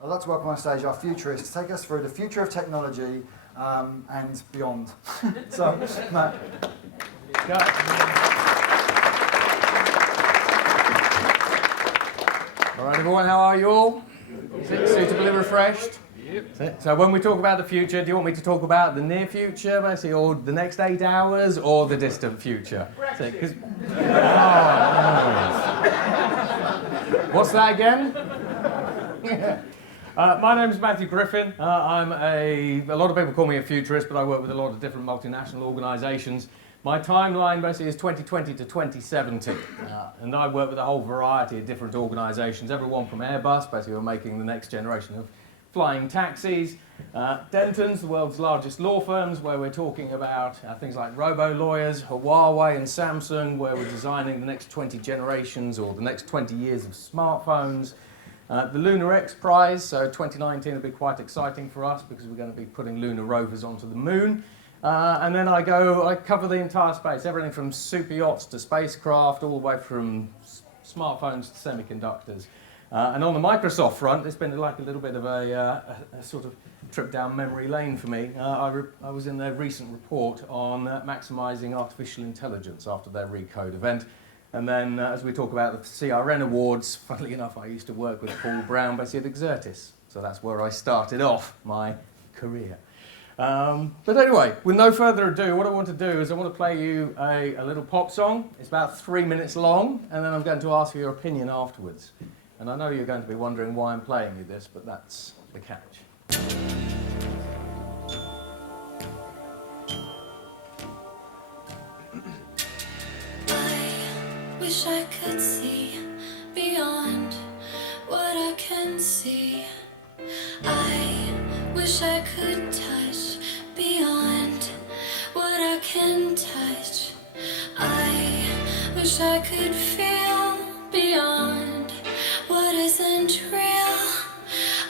I'd like to welcome on stage our futurists to take us through the future of technology and beyond. So, Matt. All right, everyone, how are you all? Suitably refreshed? Yep. So when we talk about the future, do you want me to talk about the near future, basically, or the next 8 hours, or the distant future? Brexit. What's that again? My name is Matthew Griffin. I'm a lot of people call me a futurist, but I work with a lot of different multinational organisations. My timeline basically is 2020 to 2070, and I work with a whole variety of different organisations, everyone from Airbus, basically we're making the next generation of flying taxis, Dentons, the world's largest law firms, where we're talking about things like robo-lawyers, Huawei and Samsung, where we're designing the next 20 generations or the next 20 years of smartphones. The Lunar X Prize, so 2019 will be quite exciting for us because we're going to be putting lunar rovers onto the moon. And then I cover the entire space, everything from super yachts to spacecraft, all the way from smartphones to semiconductors. And on the Microsoft front, it's been like a little bit of a sort of trip down memory lane for me. I was in their recent report on maximising artificial intelligence after their Recode event. And then as we talk about the CRN Awards, funnily enough, I used to work with Paul Brown basically at Exertis. So that's where I started off my career. But anyway, with no further ado, what I want to do is I want to play you a little pop song. It's about 3 minutes long, and then I'm going to ask for your opinion afterwards. And I know you're going to be wondering why I'm playing you this, but that's the catch. I wish I could see beyond what I can see. I wish I could touch beyond what I can touch. I wish I could feel beyond what isn't real.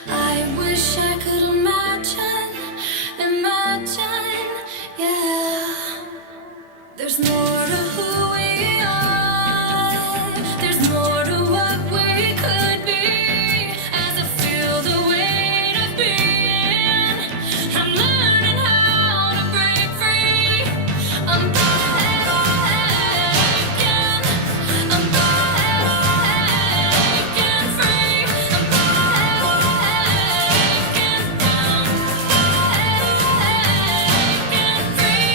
I wish I could imagine, yeah. There's more to who we are. There's more to what we could be. As I feel the weight of being, I'm learning how to break free. I'm breaking free. I'm breaking down, breaking free.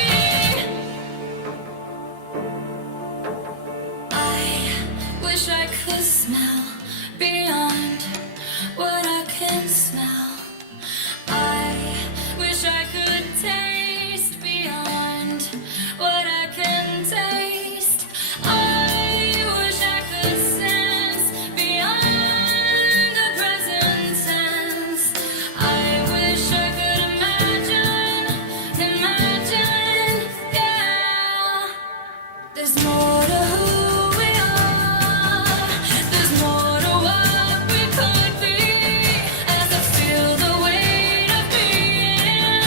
I wish I could smell beyond what I can smell. I wish I could taste beyond what I can taste. I wish I could sense beyond the present tense. I wish I could imagine, yeah. There's more to who we are. There's more to what we could be. As I feel the weight of being,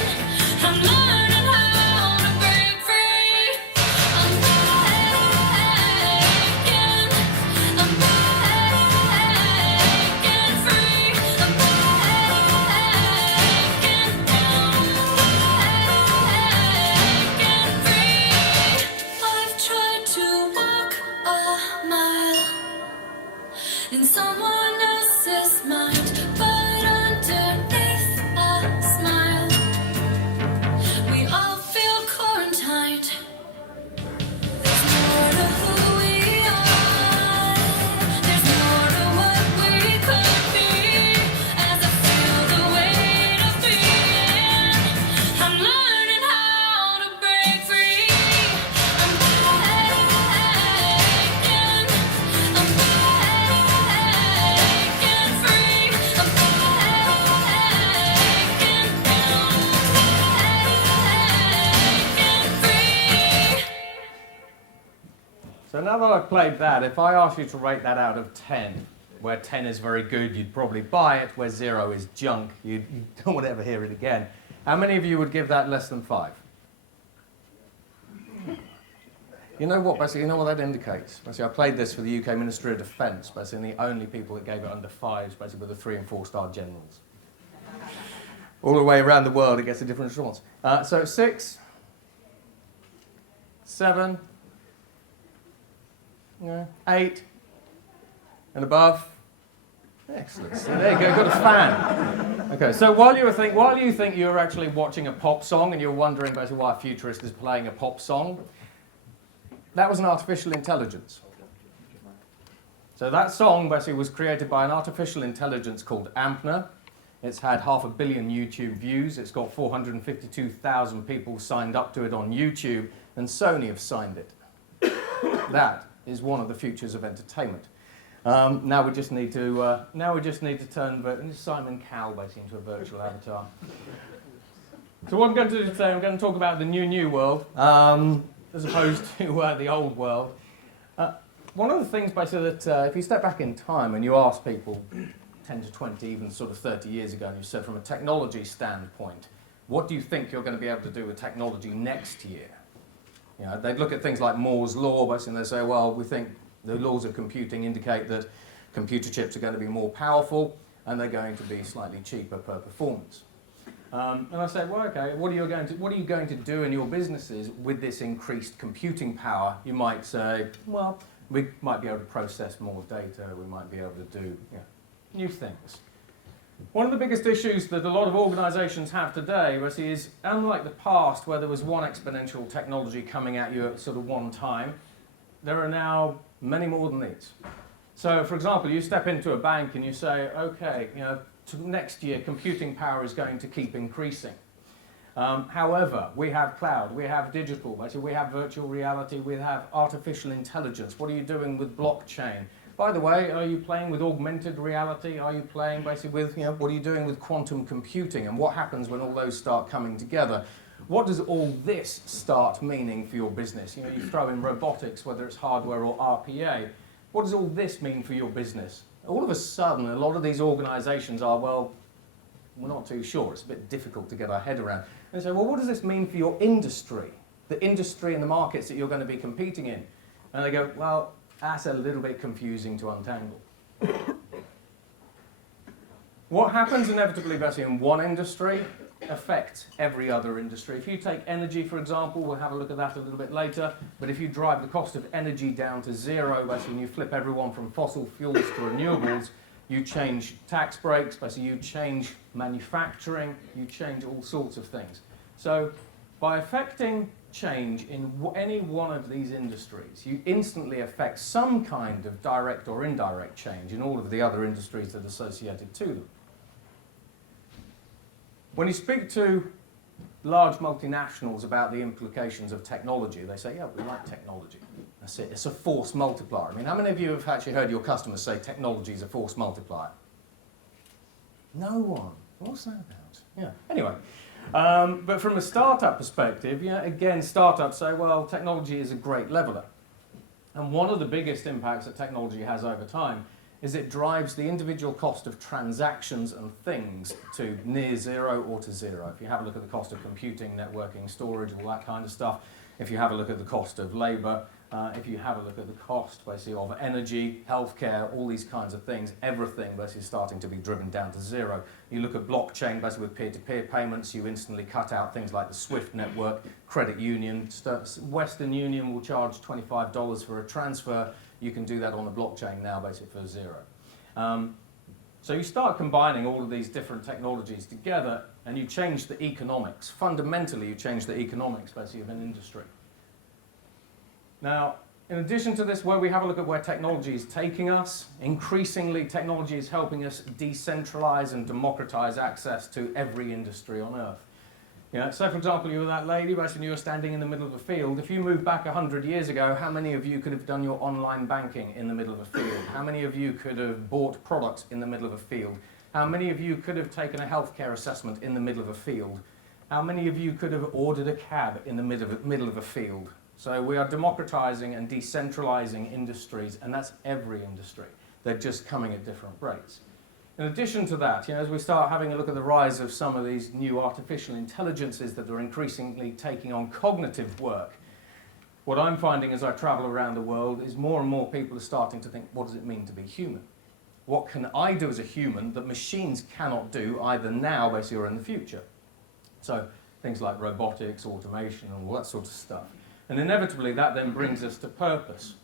I'm learning how to break free. I'm breaking free. I'm breaking down, breaking free. I've tried to walk a mile in someone else's mind, but underneath a smile, we all feel quarantined. There's more to who we are. There's more to what we could be. As I feel the weight of being, I'm learning how to break free. I'm breaking free. I'm breaking down, breaking free. So now that I've played that, if I ask you to rate that out of 10, where 10 is very good, you'd probably buy it, where 0 is junk, you don't want to ever hear it again. How many of you would give that less than 5? You know what, basically, you know what that indicates? Basically, I played this for the UK Ministry of Defence, basically, and the only people that gave it under 5s, basically, were the 3- and 4-star generals. All the way around the world, it gets a different response. So 6, 7, 8, and above. Excellent. So there you go, got a fan. Okay, so while you think you're actually watching a pop song and you're wondering basically why a futurist is playing a pop song, that was an artificial intelligence. So that song basically was created by an artificial intelligence called Ampner. It's had 500 million YouTube views. It's got 452,000 people signed up to it on YouTube, and Sony have signed it. That is one of the futures of entertainment. Now we just need to turn Simon Cowell basically into a virtual avatar. So what I'm going to do today, I'm going to talk about the new world as opposed to the old world. One of the things basically that if you step back in time and you ask people 10 to 20, even sort of 30 years ago, and you said from a technology standpoint, what do you think you're going to be able to do with technology next year? You know, they'd look at things like Moore's law, basically, and they say, well, we think the laws of computing indicate that computer chips are going to be more powerful and they're going to be slightly cheaper per performance. And I said, well, okay, what are you going to do in your businesses with this increased computing power? You might say, well, we might be able to process more data, we might be able to do new things. One of the biggest issues that a lot of organizations have today is, unlike the past where there was one exponential technology coming at you at sort of one time, there are now many more than these. So, for example, you step into a bank and you say, okay, next year computing power is going to keep increasing. However, we have cloud, we have digital, we have virtual reality, we have artificial intelligence. What are you doing with blockchain? By the way, are you playing with augmented reality? Are you playing basically with, what are you doing with quantum computing? And what happens when all those start coming together? What does all this start meaning for your business? You throw in robotics, whether it's hardware or RPA. What does all this mean for your business? All of a sudden, a lot of these organizations are, well, we're not too sure. It's a bit difficult to get our head around. And say, well, what does this mean for your industry? The industry and the markets that you're going to be competing in? And they go, well, that's a little bit confusing to untangle. What happens inevitably, basically, in one industry affects every other industry. If you take energy, for example, we'll have a look at that a little bit later, but if you drive the cost of energy down to zero, basically, and you flip everyone from fossil fuels to renewables, you change tax breaks, basically you change manufacturing, you change all sorts of things. So by affecting change in any one of these industries, you instantly affect some kind of direct or indirect change in all of the other industries that are associated to them. When you speak to large multinationals about the implications of technology, they say, yeah, we like technology. That's it. It's a force multiplier. I mean, how many of you have actually heard your customers say technology is a force multiplier? No one. What's that about? Yeah. Anyway, but from a startup perspective, again, startups say, well, technology is a great leveler. And one of the biggest impacts that technology has over time is it drives the individual cost of transactions and things to near zero or to zero. If you have a look at the cost of computing, networking, storage, all that kind of stuff, if you have a look at the cost of labor, if you have a look at the cost basically of energy, healthcare, all these kinds of things, everything basically is starting to be driven down to zero. You look at blockchain basically with peer-to-peer payments, you instantly cut out things like the SWIFT network, credit union. Western Union will charge $25 for a transfer. You can do that on the blockchain now basically for zero. So you start combining all of these different technologies together and you change the economics. Fundamentally, you change the economics basically of an industry. Now, in addition to this, where we have a look at where technology is taking us, increasingly technology is helping us decentralize and democratize access to every industry on Earth. So for example, you were that lady, basically you were standing in the middle of a field. If you move back 100 years ago, how many of you could have done your online banking in the middle of a field? How many of you could have bought products in the middle of a field? How many of you could have taken a healthcare assessment in the middle of a field? How many of you could have ordered a cab in the middle of a field? So we are democratizing and decentralizing industries, and that's every industry. They're just coming at different rates. In addition to that, as we start having a look at the rise of some of these new artificial intelligences that are increasingly taking on cognitive work, what I'm finding as I travel around the world is more and more people are starting to think, what does it mean to be human? What can I do as a human that machines cannot do either now, basically, or in the future? So things like robotics, automation, and all that sort of stuff. And inevitably, that then brings us to purpose.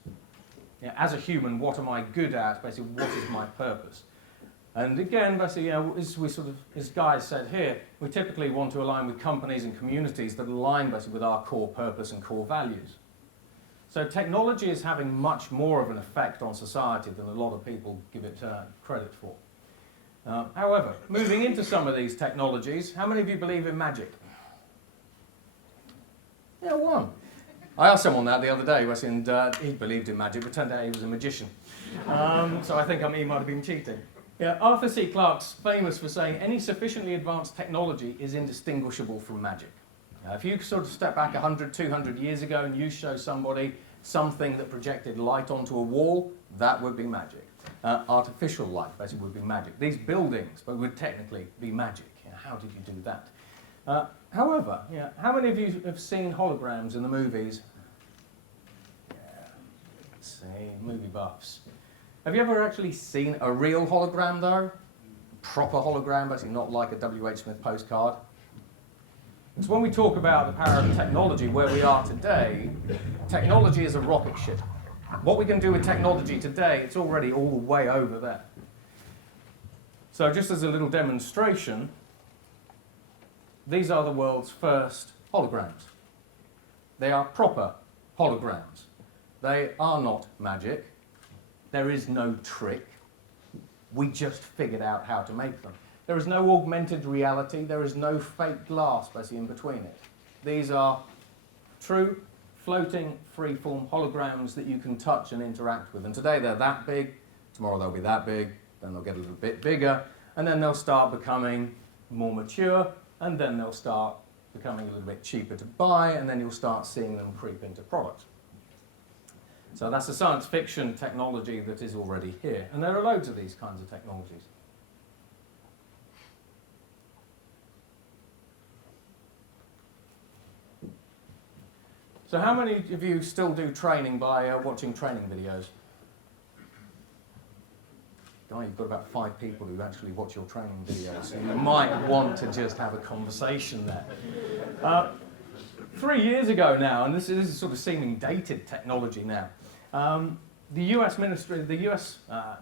As a human, what am I good at? Basically, what is my purpose? And again, basically, as Guy said here, we typically want to align with companies and communities that align basically with our core purpose and core values. So technology is having much more of an effect on society than a lot of people give it credit for. However, moving into some of these technologies, how many of you believe in magic? Yeah, one. I asked someone that the other day, and he believed in magic, but turned out he was a magician. So I think he might have been cheating. Yeah, Arthur C. Clarke's famous for saying any sufficiently advanced technology is indistinguishable from magic. If you sort of step back 100, 200 years ago and you show somebody something that projected light onto a wall, that would be magic. Artificial light basically would be magic. These buildings would technically be magic. How did you do that? However, how many of you have seen holograms in the movies? Yeah, let's see, movie buffs. Have you ever actually seen a real hologram though? Proper hologram, basically not like a W.H. Smith postcard. It's when we talk about the power of technology, where we are today, technology is a rocket ship. What we can do with technology today, it's already all the way over there. So just as a little demonstration, these are the world's first holograms. They are proper holograms. They are not magic. There is no trick. We just figured out how to make them. There is no augmented reality. There is no fake glass basically in between it. These are true, floating, freeform holograms that you can touch and interact with. And today they're that big, tomorrow they'll be that big, then they'll get a little bit bigger, and then they'll start becoming more mature, and then they'll start becoming a little bit cheaper to buy, and then you'll start seeing them creep into products. So that's a science fiction technology that is already here. And there are loads of these kinds of technologies. So how many of you still do training by watching training videos? Guy, you've got about 5 people who actually watch your training videos, so you might want to just have a conversation there. 3 years ago now, and this is sort of seeming dated technology now, the US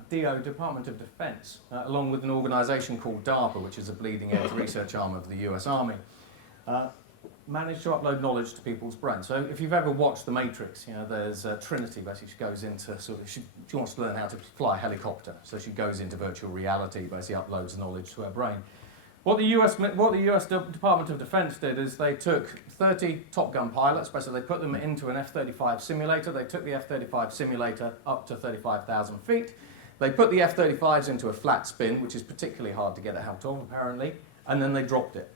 DO, Department of Defense, along with an organization called DARPA, which is a bleeding edge research arm of the US Army, managed to upload knowledge to people's brains. So if you've ever watched The Matrix, there's Trinity, basically, she goes into she wants to learn how to fly a helicopter, so she goes into virtual reality, basically uploads knowledge to her brain. What the US Department of Defense did is they took 30 Top Gun pilots, basically they put them into an F-35 simulator. They took the F-35 simulator up to 35,000 feet. They put the F-35s into a flat spin, which is particularly hard to get out of, apparently, and then they dropped it.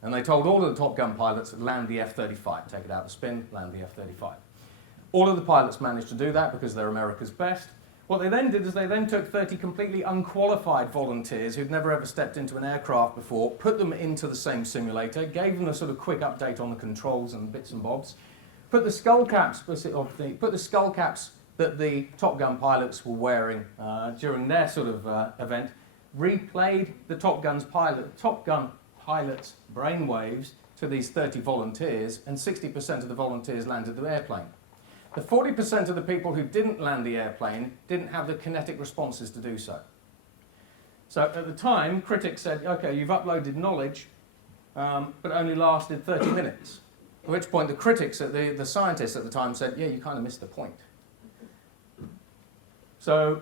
And they told all of the Top Gun pilots to land the F-35, take it out of the spin, land the F-35. All of the pilots managed to do that because they're America's best. What they then did is they then took 30 completely unqualified volunteers who'd never ever stepped into an aircraft before, put them into the same simulator, gave them a sort of quick update on the controls and bits and bobs, put the skull caps that the Top Gun pilots were wearing during their sort of event, replayed the Top Gun pilots' brainwaves to these 30 volunteers, and 60% of the volunteers landed the airplane. The 40% of the people who didn't land the airplane didn't have the kinetic responses to do so. So at the time, critics said, okay, you've uploaded knowledge, but only lasted 30 minutes. At which point the critics, the scientists at the time said, yeah, you kind of missed the point. So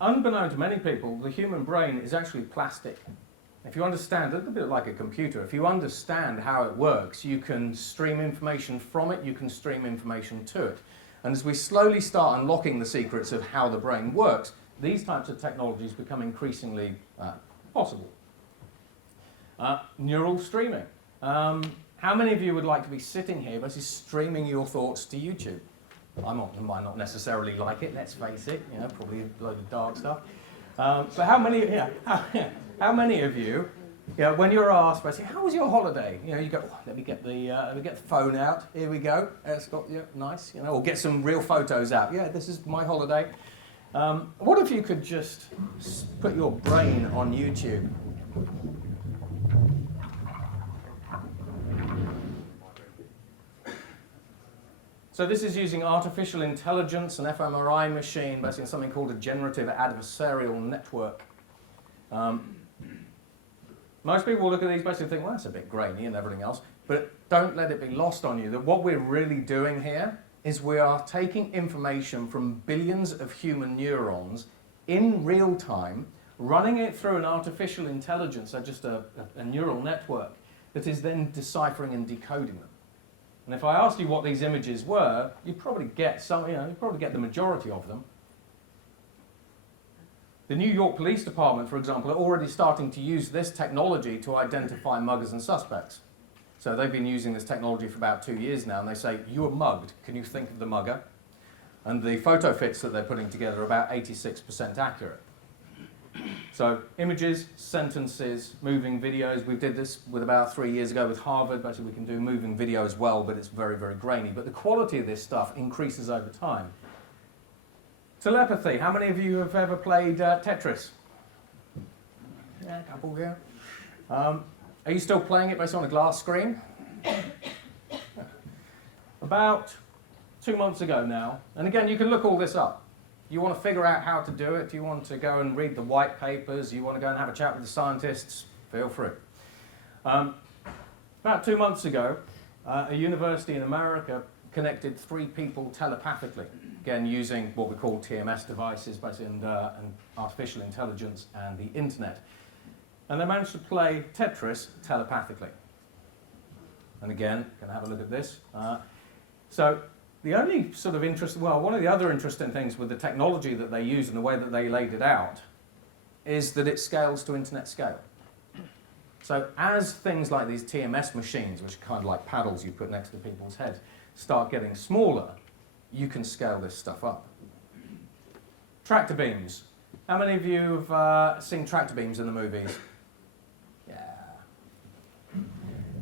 unbeknown to many people, the human brain is actually plastic. If you understand, a little bit like a computer, if you understand how it works, you can stream information from it, you can stream information to it. And as we slowly start unlocking the secrets of how the brain works, these types of technologies become increasingly possible. Neural streaming. How many of you would like to be sitting here basically streaming your thoughts to YouTube? I might not necessarily like it, let's face it, probably a load of dark stuff. But how many of you Yeah, when you're asked, basically, how was your holiday? You know, you go, oh, let me get the phone out. Here we go. It's got, yeah, nice. You know, or get some real photos out. Yeah, this is my holiday. What if you could just put your brain on YouTube? So this is using artificial intelligence, an fMRI machine, basically something called a generative adversarial network. Most people look at these basically think, well, that's a bit grainy and everything else, but don't let it be lost on you that what we're really doing here is we are taking information from billions of human neurons in real time, running it through an artificial intelligence, so just a neural network, that is then deciphering and decoding them. And if I asked you what these images were, you'd probably get some, you'd probably get the majority of them. The New York Police Department, for example, are already starting to use this technology to identify muggers and suspects. So they've been using this technology for about 2 years now, and they say, you were mugged, can you think of the mugger? And the photo fits that they're putting together are about 86% accurate. So images, sentences, moving videos. We did this with about 3 years ago with Harvard. Basically, we can do moving video as well, but it's very, very grainy. But the quality of this stuff increases over time. Telepathy. How many of you have ever played Tetris? Yeah, a couple, yeah. Are you still playing it based on a glass screen? About 2 months ago now, and again, you can look all this up. You want to figure out how to do it, you want to go and read the white papers, you want to go and have a chat with the scientists, feel free. About 2 months ago, a university in America connected 3 people telepathically, again using what we call TMS devices, basically, and artificial intelligence and the internet. And they managed to play Tetris telepathically. And again, can I have a look at this? So the only sort of one of the other interesting things with the technology that they use and the way that they laid it out is that it scales to internet scale. So as things like these TMS machines, which are kind of like paddles you put next to people's heads, start getting smaller, you can scale this stuff up. Tractor beams. How many of you have seen tractor beams in the movies? Yeah.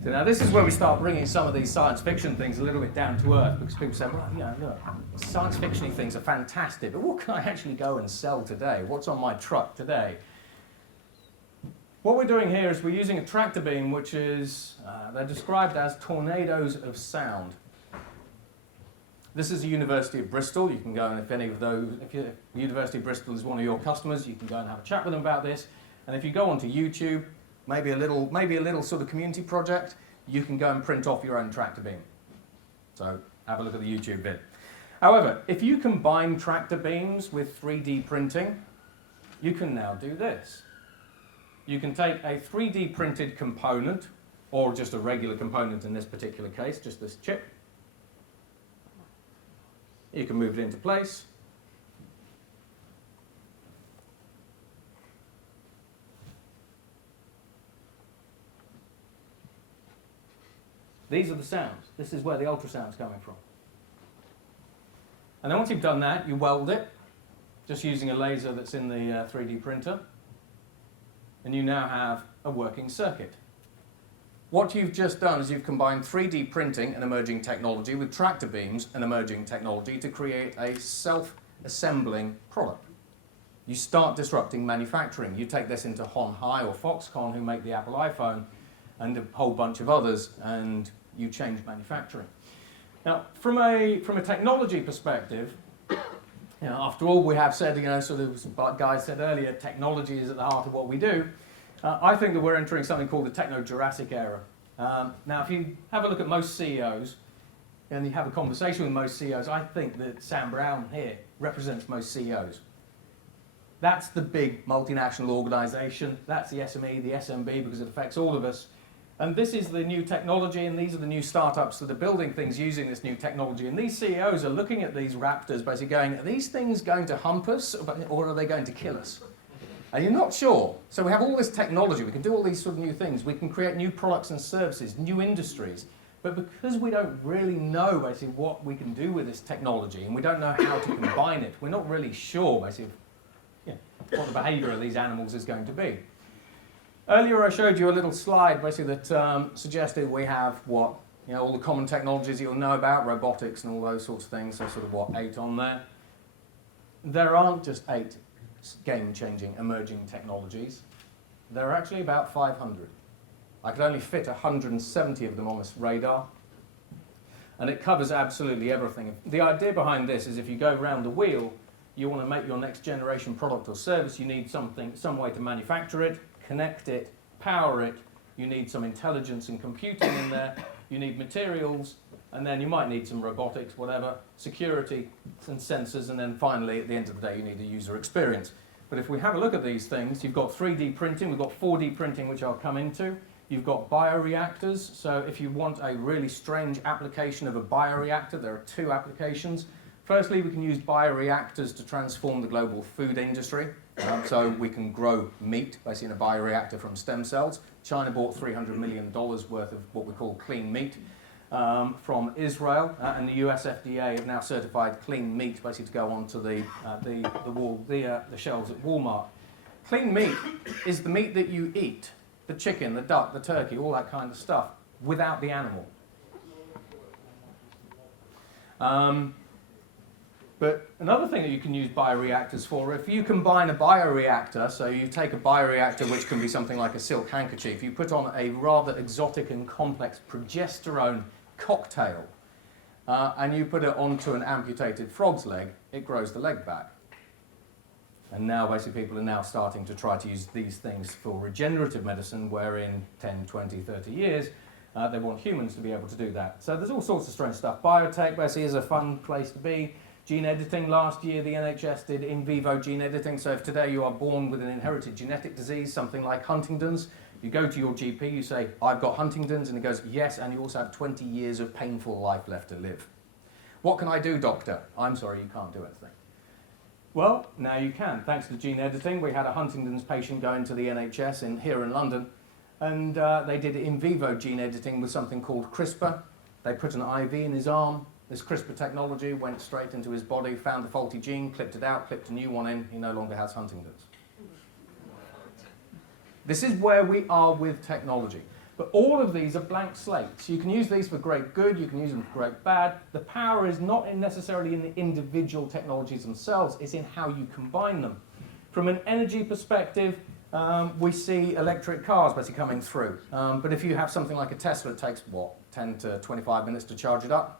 So now this is where we start bringing some of these science fiction things a little bit down to earth, because people say, well, look, science fiction-y things are fantastic, but what can I actually go and sell today? What's on my truck today? What we're doing here is we're using a tractor beam, which is, they're described as tornadoes of sound. This is the University of Bristol. You can go and if the University of Bristol is one of your customers, you can go and have a chat with them about this. And if you go onto YouTube, maybe a little sort of community project, you can go and print off your own tractor beam. So have a look at the YouTube bit. However, if you combine tractor beams with 3D printing, you can now do this. You can take a 3D printed component, or just a regular component in this particular case, just this chip. You can move it into place. These are the sounds. This is where the ultrasound's coming from. And then once you've done that, you weld it, just using a laser that's in the 3D printer. And you now have a working circuit. What you've just done is you've combined 3D printing, an emerging technology, with tractor beams, an emerging technology, to create a self-assembling product. You start disrupting manufacturing. You take this into Hon Hai or Foxconn, who make the Apple iPhone, and a whole bunch of others, and you change manufacturing. Now, from a technology perspective, after all, we have said, sort of, like Guy said earlier, technology is at the heart of what we do. I think that we're entering something called the techno-Jurassic era. Now, if you have a look at most CEOs, and you have a conversation with most CEOs, I think that Sam Brown here represents most CEOs. That's the big multinational organization. That's the SME, the SMB, because it affects all of us. And this is the new technology, and these are the new startups that are building things using this new technology. And these CEOs are looking at these raptors, basically going, are these things going to hump us, or are they going to kill us? And you're not sure. So we have all this technology. We can do all these sort of new things. We can create new products and services, new industries. But because we don't really know, basically, what we can do with this technology, and we don't know how to combine it, we're not really sure, basically, what the behavior of these animals is going to be. Earlier I showed you a little slide basically that suggested we have what, all the common technologies you'll know about, robotics and all those sorts of things, so sort of what, 8 on there. There aren't just 8 game-changing emerging technologies. There are actually about 500. I could only fit 170 of them on this radar, and it covers absolutely everything. The idea behind this is if you go round the wheel, you want to make your next generation product or service, you need some way to manufacture it, connect it, power it, you need some intelligence and computing in there, you need materials, and then you might need some robotics, whatever, security and sensors, and then finally at the end of the day you need a user experience. But if we have a look at these things, you've got 3D printing, we've got 4D printing, which I'll come into. You've got bioreactors, so if you want a really strange application of a bioreactor, there are 2 applications. Firstly, we can use bioreactors to transform the global food industry. So we can grow meat, basically in a bioreactor from stem cells. China bought $300 million worth of what we call clean meat from Israel, and the US FDA have now certified clean meat basically to go onto the shelves at Walmart. Clean meat is the meat that you eat, the chicken, the duck, the turkey, all that kind of stuff, without the animal. But another thing that you can use bioreactors for, if you combine a bioreactor, so you take a bioreactor which can be something like a silk handkerchief, you put on a rather exotic and complex progesterone cocktail, and you put it onto an amputated frog's leg, it grows the leg back. And now basically people are now starting to try to use these things for regenerative medicine, where in 10, 20, 30 years, they want humans to be able to do that. So there's all sorts of strange stuff. Biotech basically is a fun place to be. Gene editing, last year the NHS did in vivo gene editing, so if today you are born with an inherited genetic disease, something like Huntington's, you go to your GP, you say, I've got Huntington's, and he goes, yes, and you also have 20 years of painful life left to live. What can I do, doctor? I'm sorry, you can't do anything. Well, now you can. Thanks to gene editing, we had a Huntington's patient go into the NHS here in London, and they did in vivo gene editing with something called CRISPR. They put an IV in his arm. This CRISPR technology went straight into his body, found the faulty gene, clipped it out, clipped a new one in. He no longer has Huntington's. This is where we are with technology. But all of these are blank slates. You can use these for great good, you can use them for great bad. The power is not necessarily in the individual technologies themselves, it's in how you combine them. From an energy perspective, we see electric cars basically coming through. But if you have something like a Tesla, it takes, 10 to 25 minutes to charge it up.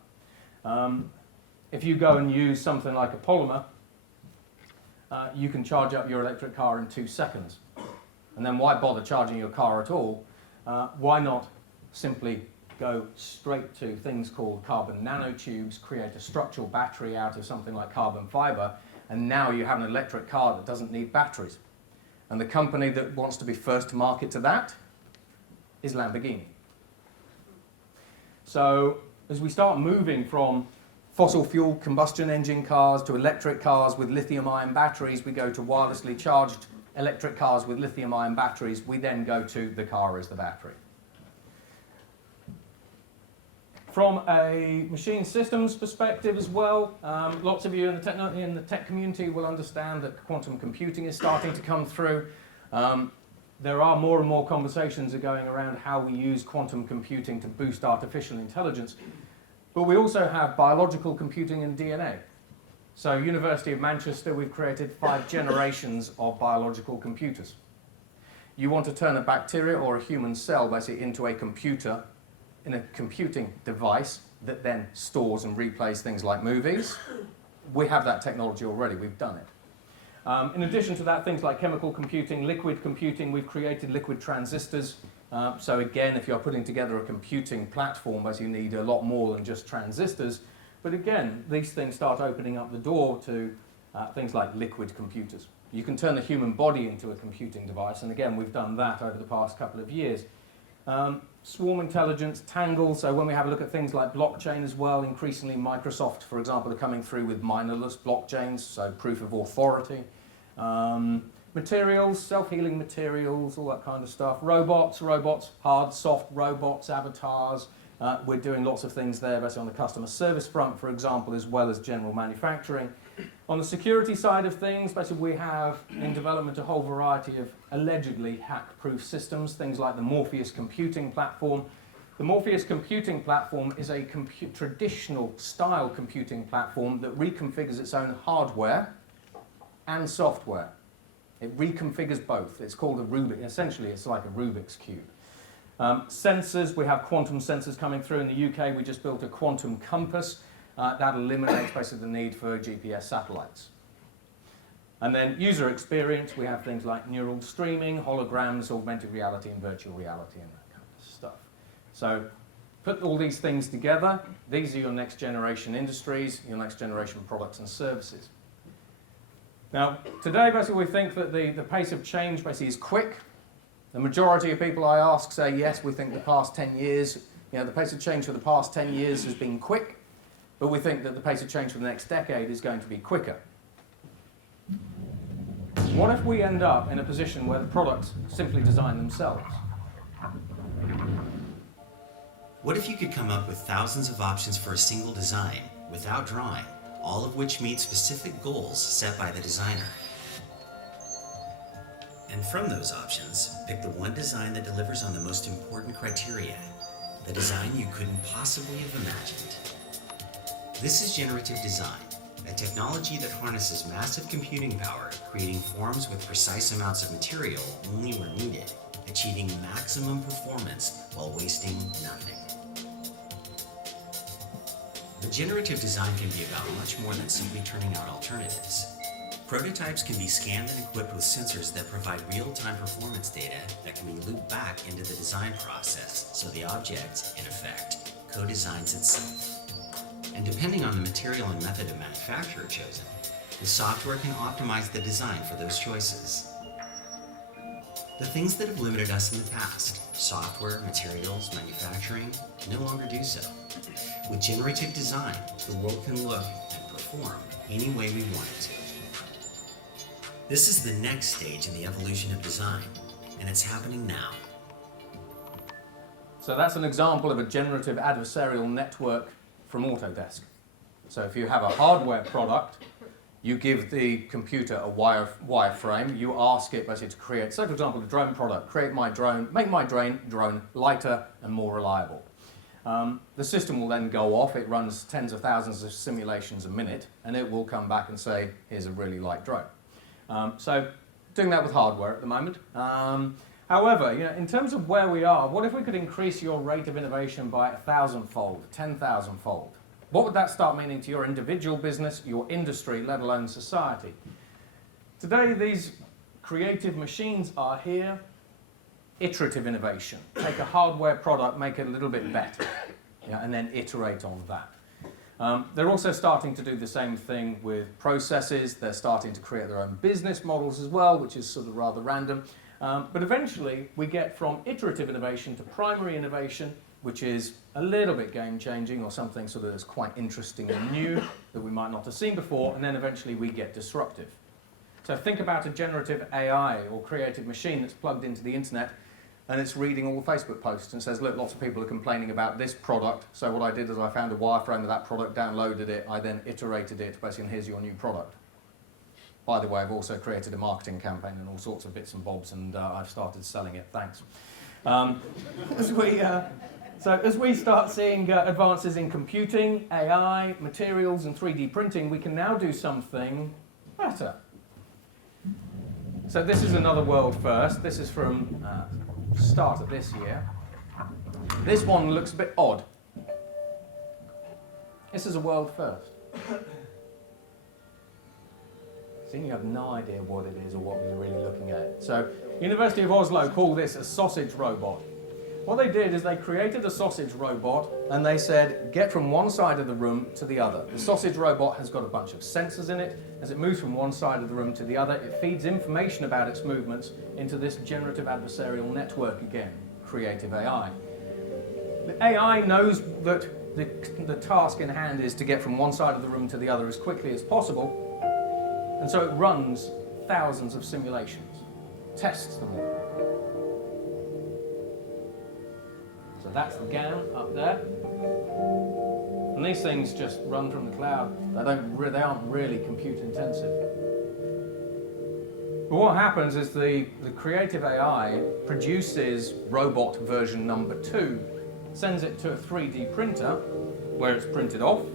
If you go and use something like a polymer, you can charge up your electric car in 2 seconds. And then why bother charging your car at all? Why not simply go straight to things called carbon nanotubes, create a structural battery out of something like carbon fiber, and now you have an electric car that doesn't need batteries. And the company that wants to be first to market to that is Lamborghini. So as we start moving from fossil fuel combustion engine cars to electric cars with lithium-ion batteries, we go to wirelessly charged electric cars with lithium-ion batteries, we then go to the car as the battery. From a machine systems perspective as well, lots of you in the tech community will understand that quantum computing is starting to come through. There are more and more conversations going around how we use quantum computing to boost artificial intelligence. But we also have biological computing and DNA. So University of Manchester, we've created 5 generations of biological computers. You want to turn a bacteria or a human cell basically into a computer, in a computing device that then stores and replays things like movies. We have that technology already, we've done it. In addition to that, things like chemical computing, liquid computing, we've created liquid transistors. So again, if you're putting together a computing platform, as you need a lot more than just transistors. But again, these things start opening up the door to things like liquid computers. You can turn the human body into a computing device, and again, we've done that over the past couple of years. Swarm intelligence, Tangle, so when we have a look at things like blockchain as well, increasingly Microsoft, for example, are coming through with minerless blockchains, so proof of authority. Materials, self-healing materials, all that kind of stuff. Robots, hard, soft robots, avatars. We're doing lots of things there, basically on the customer service front, for example, as well as general manufacturing. On the security side of things, basically we have in development a whole variety of allegedly hack-proof systems, things like the Morpheus computing platform. The Morpheus computing platform is a traditional style computing platform that reconfigures its own hardware and software. It reconfigures both. It's called a Rubik. Essentially, it's like a Rubik's Cube. Sensors, we have quantum sensors coming through. In the UK, we just built a quantum compass. That eliminates basically the need for GPS satellites. And then user experience, we have things like neural streaming, holograms, augmented reality, and virtual reality, and that kind of stuff. So put all these things together. These are your next generation industries, your next generation products and services. Now, today, basically, we think that the pace of change basically is quick. The majority of people I ask say, yes, we think the past 10 years, the pace of change for the past 10 years has been quick, but we think that the pace of change for the next decade is going to be quicker. What if we end up in a position where the products simply design themselves? What if you could come up with thousands of options for a single design without drawing, all of which meet specific goals set by the designer? And from those options, pick the one design that delivers on the most important criteria, the design you couldn't possibly have imagined. This is generative design, a technology that harnesses massive computing power, creating forms with precise amounts of material only where needed, achieving maximum performance while wasting nothing. But generative design can be about much more than simply turning out alternatives. Prototypes can be scanned and equipped with sensors that provide real-time performance data that can be looped back into the design process, so the object, in effect, co-designs itself. And depending on the material and method of manufacture chosen, the software can optimize the design for those choices. The things that have limited us in the past, software, materials, manufacturing, no longer do so. With generative design, the world can look and perform any way we want it to. This is the next stage in the evolution of design, and it's happening now. So that's an example of a generative adversarial network from Autodesk. So if you have a hardware product, you give the computer a wireframe, you ask it basically to create, say for example, a drone product, create my drone, make my drone lighter and more reliable. The system will then go off, it runs tens of thousands of simulations a minute, and it will come back and say, here's a really light drone. So doing that with hardware at the moment. However, in terms of where we are, what if we could increase your rate of innovation by 1,000-fold, 10,000-fold? What would that start meaning to your individual business, your industry, let alone society? Today, these creative machines are here. Iterative innovation. Take a hardware product, make it a little bit better, and then iterate on that. They're also starting to do the same thing with processes. They're starting to create their own business models as well, which is sort of rather random. But eventually, we get from iterative innovation to primary innovation, which is a little bit game-changing or something sort of that's quite interesting and new that we might not have seen before, and then eventually we get disruptive. So think about a generative AI or creative machine that's plugged into the internet and it's reading all the Facebook posts and says, look, lots of people are complaining about this product, so what I did is I found a wireframe of that product, downloaded it, I then iterated it, basically, and here's your new product. By the way, I've also created a marketing campaign and all sorts of bits and bobs, and I've started selling it, thanks. As we start seeing advances in computing, AI, materials, and 3D printing, we can now do something better. So this is another world first. This is from start of this year. This one looks a bit odd. This is a world first. See, you have no idea what it is or what we're really looking at. So, University of Oslo called this a sausage robot. What they did is they created a sausage robot and they said, get from one side of the room to the other. The sausage robot has got a bunch of sensors in it. As it moves from one side of the room to the other, it feeds information about its movements into this generative adversarial network again, creative AI. The AI knows that the task in hand is to get from one side of the room to the other as quickly as possible, and so it runs thousands of simulations, tests them all. So that's the gown up there. And And these things just run from the cloud. They aren't really compute intensive. But what happens is the creative AI produces robot version number 2, sends it to a 3D printer where it's printed off.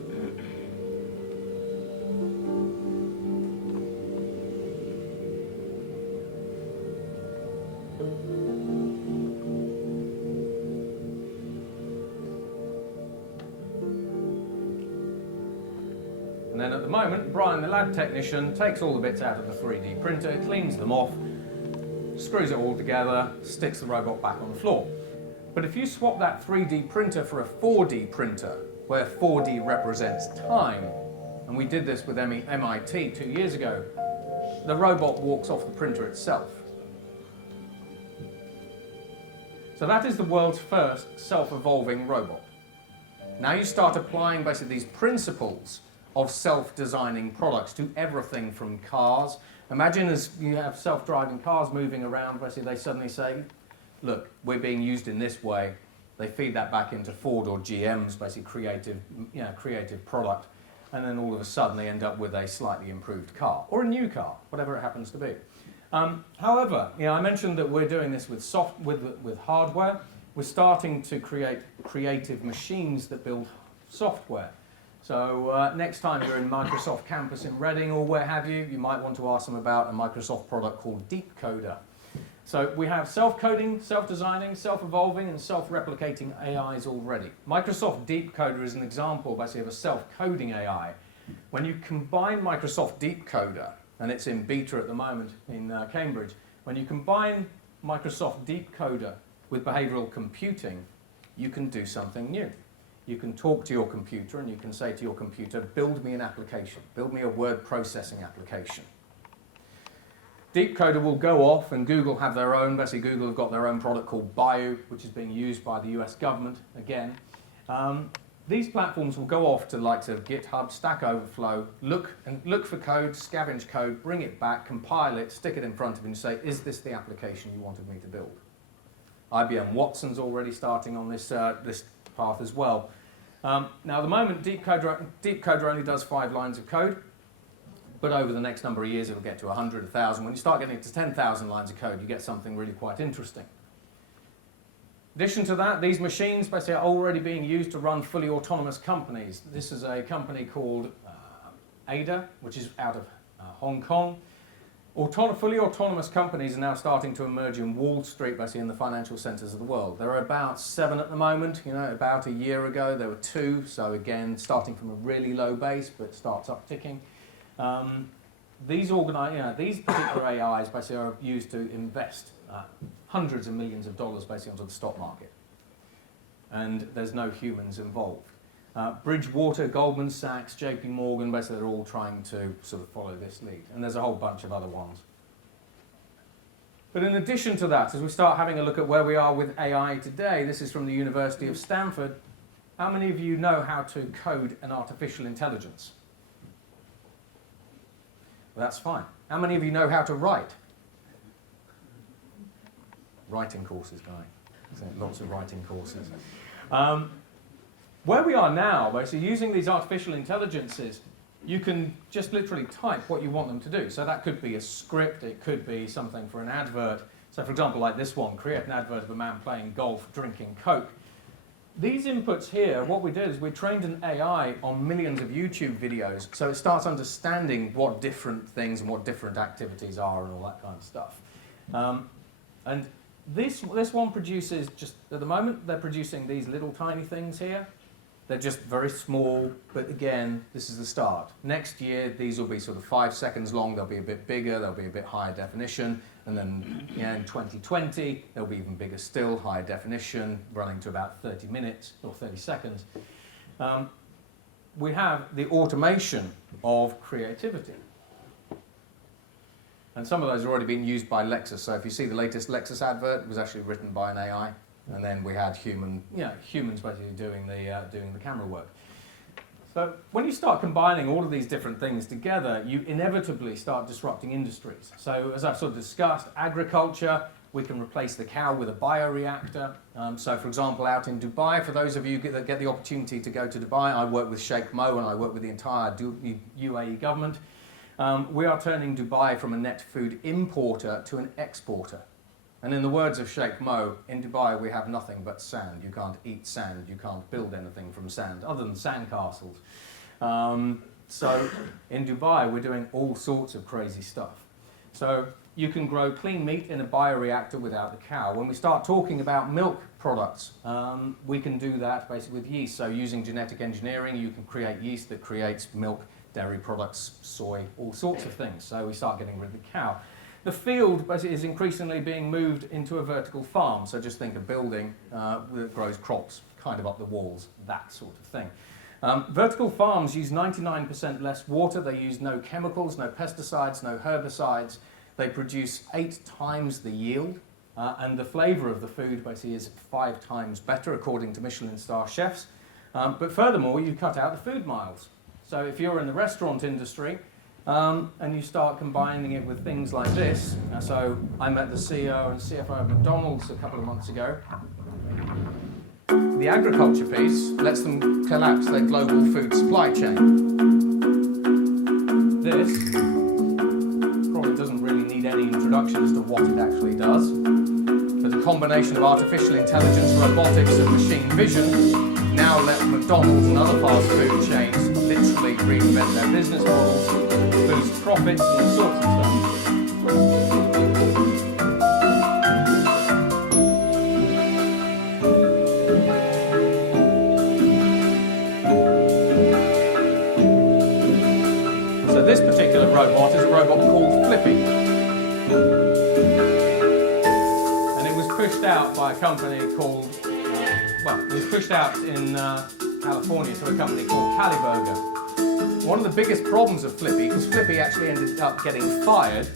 And then at the moment, Brian, the lab technician, takes all the bits out of the 3D printer, cleans them off, screws it all together, sticks the robot back on the floor. But if you swap that 3D printer for a 4D printer, where 4D represents time, and we did this with MIT 2 years ago, the robot walks off the printer itself. So that is the world's first self-evolving robot. Now you start applying basically these principles of self-designing products to everything from cars. Imagine as you have self-driving cars moving around, basically they suddenly say, look, we're being used in this way. They feed that back into Ford or GM's basically creative product, and then all of a sudden they end up with a slightly improved car, or a new car, whatever it happens to be. However, I mentioned that we're doing this with hardware. We're starting to create creative machines that build software. So next time you're in Microsoft campus in Reading or where have you, you might want to ask them about a Microsoft product called Deepcoder. So we have self-coding, self-designing, self-evolving, and self-replicating AIs already. Microsoft Deepcoder is an example, basically, of a self-coding AI. When you combine Microsoft Deepcoder, and it's in beta at the moment in Cambridge, when you combine Microsoft Deepcoder with behavioral computing, you can do something new. You can talk to your computer and you can say to your computer, build me an application, build me a word processing application. Deepcoder will go off and Google have their own, basically Google have got their own product called Bayou, which is being used by the US government again. These platforms will go off to the likes of GitHub, Stack Overflow, look for code, scavenge code, bring it back, compile it, stick it in front of you and say, is this the application you wanted me to build? IBM Watson's already starting on this path as well. Now at the moment, Deepcoder only does 5 lines of code, but over the next number of years it'll get to 100, 1,000. When you start getting to 10,000 lines of code, you get something really quite interesting. In addition to that, these machines basically are already being used to run fully autonomous companies. This is a company called Ada, which is out of Hong Kong. Fully autonomous companies are now starting to emerge in Wall Street, basically in the financial centres of the world. There are about 7 at the moment. About a year ago there were 2. So again, starting from a really low base, but starts upticking. These particular AIs basically are used to invest hundreds of millions of dollars basically onto the stock market, and there's no humans involved. Bridgewater, Goldman Sachs, JP Morgan, basically they're all trying to sort of follow this lead. And there's a whole bunch of other ones. But in addition to that, as we start having a look at where we are with AI today, this is from the University of Stanford. How many of you know how to code an artificial intelligence? Well, that's fine. How many of you know how to write? Writing courses going. Lots of writing courses. Where we are now, basically using these artificial intelligences, you can just literally type what you want them to do. So that could be a script, it could be something for an advert. So for example, like this one, create an advert of a man playing golf, drinking Coke. These inputs here, what we did is we trained an AI on millions of YouTube videos, so it starts understanding what different things and what different activities are and all that kind of stuff. And this one produces, just at the moment, they're producing these little tiny things here. They're just very small, but again, this is the start. Next year, these will be sort of 5 seconds long, they'll be a bit bigger, they'll be a bit higher definition, and then in 2020, they'll be even bigger still, higher definition, running to about 30 minutes or 30 seconds. We have the automation of creativity. And some of those are already being used by Lexus. So if you see the latest Lexus advert, it was actually written by an AI. And then we had humans basically doing the camera work. So when you start combining all of these different things together, you inevitably start disrupting industries. So as I've sort of discussed, agriculture, We can replace the cow with a bioreactor. So, for example, out in Dubai, for those of you that get the opportunity to go to Dubai, I work with Sheikh Mo and I work with the entire UAE government. We are turning Dubai from a net food importer to an exporter. And in the words of Sheikh Mo, in Dubai we have nothing but sand. You can't eat sand, you can't build anything from sand, other than sandcastles. So in Dubai we're doing all sorts of crazy stuff. So you can grow clean meat in a bioreactor without the cow. When we start talking about milk products, we can do that basically with yeast. So using genetic engineering, you can create yeast that creates milk, dairy products, soy, all sorts of things. So we start getting rid of the cow. The field basically is increasingly being moved into a vertical farm. So just think a building that grows crops kind of up the walls, that sort of thing. Vertical farms use 99% less water. They use no chemicals, no pesticides, no herbicides. They produce 8 times the yield. And the flavour of the food basically is 5 times better, according to Michelin star chefs. But furthermore, you cut out the food miles. So if you're in the restaurant industry and you start combining it with things like this, so I met the CEO and CFO of McDonald's a couple of months ago. The agriculture piece lets them collapse their global food supply chain. This probably doesn't really need any introduction as to what it actually does. But the combination of artificial intelligence, robotics and machine vision now let McDonald's and other fast food chains literally reinvent their business models, boost profits and all sorts of stuff. So this particular robot is a robot called Flippy. And it was pushed out by a company called, it was pushed out in California to a company called Caliburger. One of the biggest problems of Flippy, because Flippy actually ended up getting fired,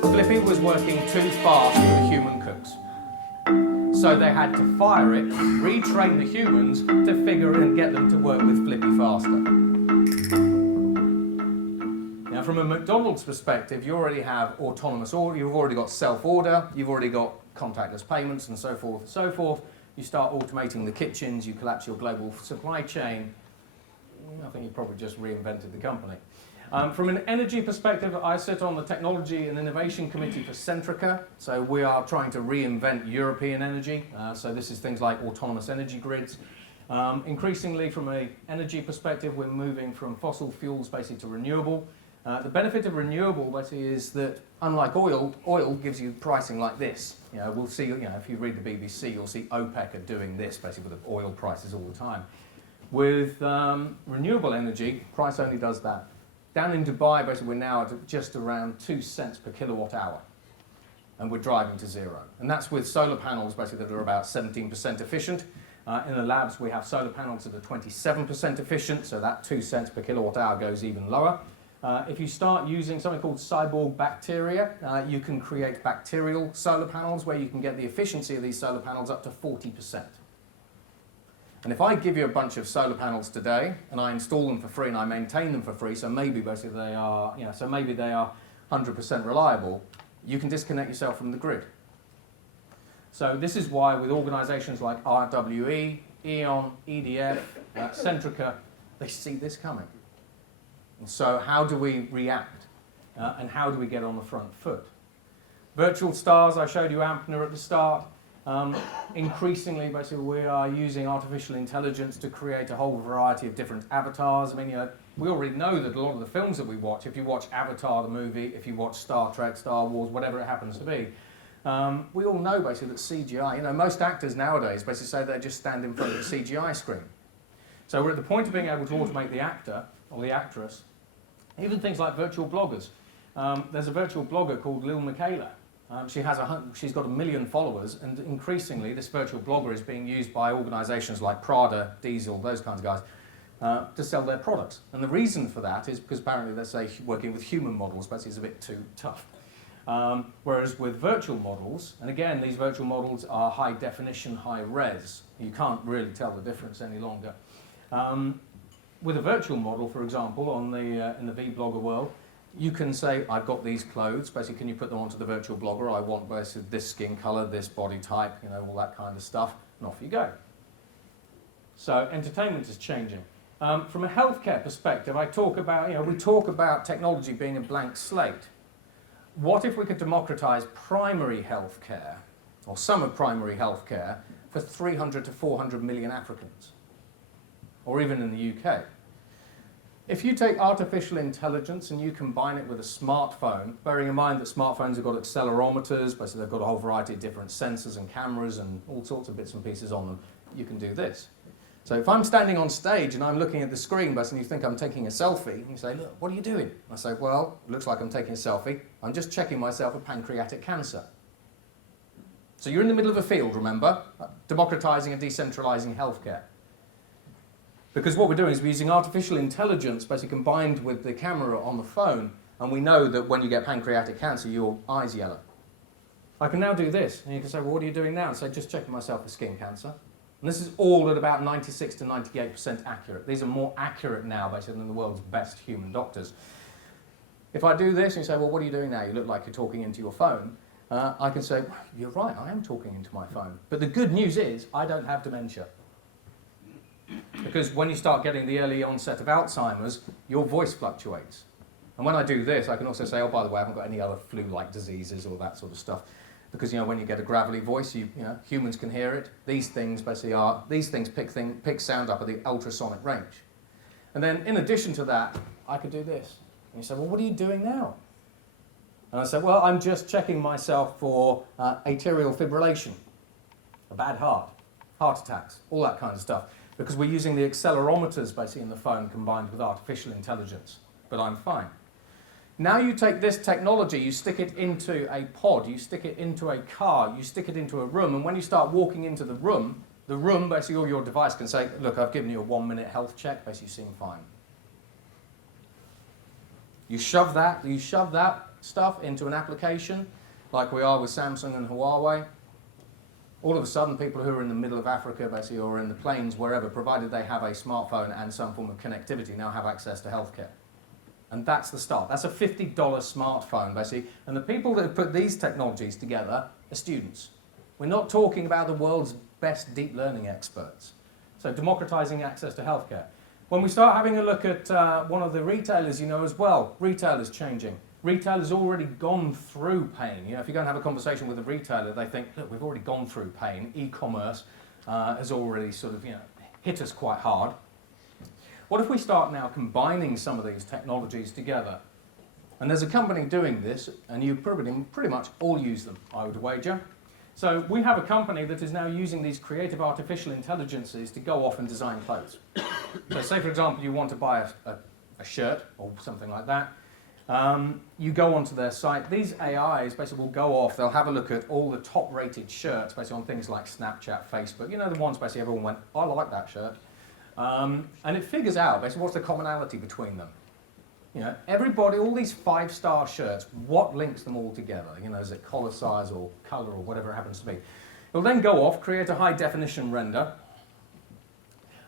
Flippy was working too fast for the human cooks. So they had to fire it, retrain the humans to figure and get them to work with Flippy faster. Now from a McDonald's perspective, you already have autonomous order, you've already got self-order, you've already got contactless payments and so forth and so forth. You start automating the kitchens, you collapse your global supply chain. I think you probably just reinvented the company. From an energy perspective, I sit on the Technology and Innovation Committee for Centrica. So we are trying to reinvent European energy. So this is things like autonomous energy grids. Increasingly, from an energy perspective, we're moving from fossil fuels basically to renewable. The benefit of renewable basically is that, unlike oil gives you pricing like this. We'll see, if you read the BBC, you'll see OPEC are doing this basically with the oil prices all the time. With renewable energy, price only does that. Down in Dubai, basically, we're now at just around 2 cents per kilowatt hour, and we're driving to zero. And that's with solar panels, basically, that are about 17% efficient. In the labs, we have solar panels that are 27% efficient, so that 2 cents per kilowatt hour goes even lower. If you start using something called cyborg bacteria, you can create bacterial solar panels where you can get the efficiency of these solar panels up to 40%. And if I give you a bunch of solar panels today and I install them for free and I maintain them for free, so maybe basically they are, 100% reliable, you can disconnect yourself from the grid. So this is why with organisations like RWE, E.ON, EDF, Centrica, they see this coming. And so how do we react? And how do we get on the front foot? Virtual stars, I showed you Ampner at the start. Increasingly, basically, we are using artificial intelligence to create a whole variety of different avatars. I mean, we already know that a lot of the films that we watch, if you watch Avatar the movie, if you watch Star Trek, Star Wars, whatever it happens to be, we all know basically that CGI, most actors nowadays basically say they just stand in front of a CGI screen. So we're at the point of being able to automate the actor or the actress, even things like virtual bloggers. There's a virtual blogger called Lil Michaela. She's got 1 million followers, and increasingly this virtual blogger is being used by organisations like Prada, Diesel, those kinds of guys, to sell their products. And the reason for that is because apparently they say working with human models basically is a bit too tough. Whereas with virtual models, and again these virtual models are high definition, high res, you can't really tell the difference any longer. With a virtual model, for example, in the vblogger world, you can say, I've got these clothes, basically can you put them onto the virtual blogger? I want basically this skin colour, this body type, you know, all that kind of stuff, and off you go. So entertainment is changing. From a healthcare perspective, I talk about, we talk about technology being a blank slate. What if we could democratize primary healthcare, or some of primary healthcare, for 300 to 400 million Africans, or even in the UK? If you take artificial intelligence and you combine it with a smartphone, bearing in mind that smartphones have got accelerometers, basically they've got a whole variety of different sensors and cameras and all sorts of bits and pieces on them, you can do this. So if I'm standing on stage and I'm looking at the screen, basically you think I'm taking a selfie, and you say, look, what are you doing? I say, well, it looks like I'm taking a selfie. I'm just checking myself for pancreatic cancer. So you're in the middle of a field, remember? Democratizing and decentralizing healthcare. Because what we're doing is we're using artificial intelligence, basically combined with the camera on the phone, and we know that when you get pancreatic cancer, your eye's yellow. I can now do this, and you can say, well, what are you doing now? And say, just checking myself for skin cancer. And this is all at about 96 to 98% accurate. These are more accurate now, basically, than the world's best human doctors. If I do this, and you say, well, what are you doing now? You look like you're talking into your phone. I can say, you're right, I am talking into my phone. But the good news is, I don't have dementia. Because when you start getting the early onset of Alzheimer's, your voice fluctuates. And when I do this, I can also say, oh, by the way, I haven't got any other flu-like diseases or that sort of stuff. Because, when you get a gravelly voice, humans can hear it. These things basically pick sound up at the ultrasonic range. And then, in addition to that, I could do this. And you say, well, what are you doing now? And I say, well, I'm just checking myself for atrial fibrillation, a bad heart attacks, all that kind of stuff. Because we're using the accelerometers basically in the phone combined with artificial intelligence. But I'm fine. Now you take this technology, you stick it into a pod, you stick it into a car, you stick it into a room, and when you start walking into the room basically, or your device can say, look, I've given you a 1-minute health check, basically you seem fine. You shove that stuff into an application, like we are with Samsung and Huawei. All of a sudden, people who are in the middle of Africa, basically, or in the plains, wherever, provided they have a smartphone and some form of connectivity, now have access to healthcare. And that's the start. That's a $50 smartphone, basically. And the people that have put these technologies together are students. We're not talking about the world's best deep learning experts. So democratizing access to healthcare. When we start having a look at one of the retailers, as well, retail is changing. Retail has already gone through pain. If you go and have a conversation with a retailer, they think, look, we've already gone through pain. E-commerce has already sort of, hit us quite hard. What if we start now combining some of these technologies together? And there's a company doing this, and you pretty much all use them, I would wager. So we have a company that is now using these creative artificial intelligences to go off and design clothes. So say, for example, you want to buy a shirt or something like that. You go onto their site. These AIs basically will go off. They'll have a look at all the top-rated shirts, basically on things like Snapchat, Facebook. The ones basically everyone went, I like that shirt. And it figures out basically what's the commonality between them. Everybody, all these 5-star shirts, what links them all together? Is it collar size or color or whatever it happens to be? It'll then go off, create a high-definition render,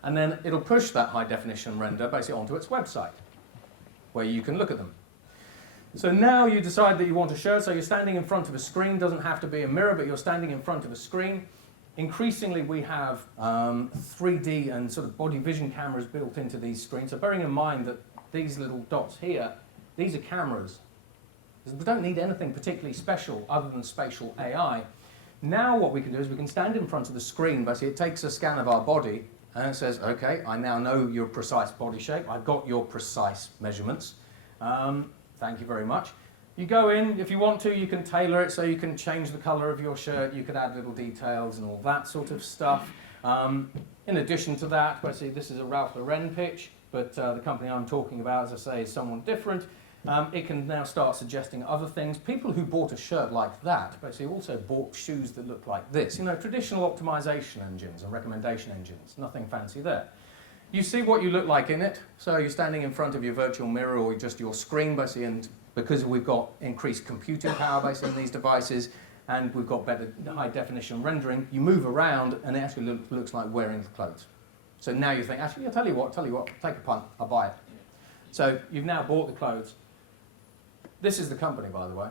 and then it'll push that high-definition render basically onto its website, where you can look at them. So now you decide that you want a shirt, so you're standing in front of a screen. Doesn't have to be a mirror, but you're standing in front of a screen. Increasingly, we have 3D and sort of body vision cameras built into these screens. So bearing in mind that these little dots here, these are cameras. We don't need anything particularly special other than spatial AI. Now what we can do is we can stand in front of the screen. Basically, it takes a scan of our body, and it says, OK, I now know your precise body shape. I've got your precise measurements. Thank you very much. You go in, if you want to, you can tailor it so you can change the colour of your shirt, you could add little details and all that sort of stuff. In addition to that, basically this is a Ralph Lauren pitch, but the company I'm talking about, as I say, is somewhat different. It can now start suggesting other things. People who bought a shirt like that basically also bought shoes that look like this. Traditional optimization engines and recommendation engines, nothing fancy there. You see what you look like in it, so you're standing in front of your virtual mirror or just your screen basically, and because we've got increased computing power basically in these devices, and we've got better high-definition rendering, you move around and it actually looks like wearing the clothes. So now you think, actually, I'll tell you what, take a punt, I'll buy it. So you've now bought the clothes. This is the company, by the way.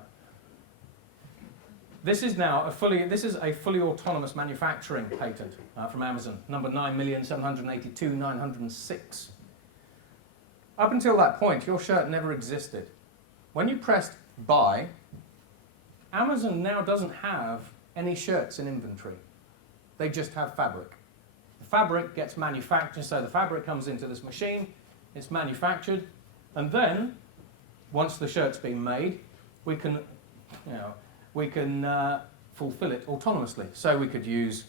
This is a fully autonomous manufacturing patent from Amazon, number 9,782,906. Up until that point, your shirt never existed. When you pressed buy, Amazon now doesn't have any shirts in inventory. They just have fabric. The fabric gets manufactured, so the fabric comes into this machine, it's manufactured, and then, once the shirt's been made, we can fulfill it autonomously. So we could use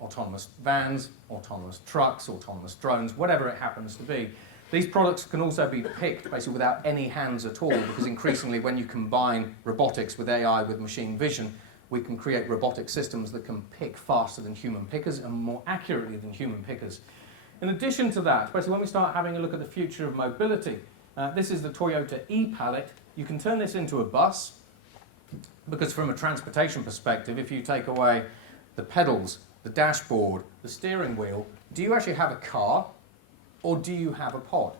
autonomous vans, autonomous trucks, autonomous drones, whatever it happens to be. These products can also be picked basically without any hands at all, because increasingly when you combine robotics with AI, with machine vision, we can create robotic systems that can pick faster than human pickers and more accurately than human pickers. In addition to that, basically when we start having a look at the future of mobility, this is the Toyota e-Pallet. You can turn this into a bus, because from a transportation perspective, if you take away the pedals, the dashboard, the steering wheel, do you actually have a car or do you have a pod?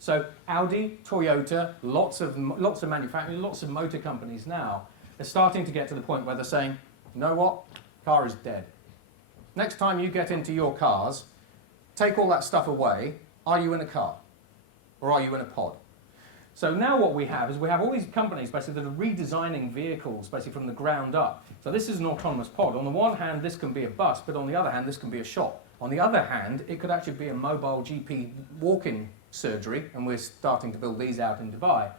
So Audi, Toyota, lots of manufacturers, lots of motor companies now are starting to get to the point where they're saying, you know what, car is dead. Next time you get into your cars, take all that stuff away, are you in a car or are you in a pod? So now what we have is we have all these companies basically that are redesigning vehicles basically from the ground up. So this is an autonomous pod. On the one hand, this can be a bus, but on the other hand, this can be a shop. On the other hand, it could actually be a mobile GP walk-in surgery, and we're starting to build these out in Dubai,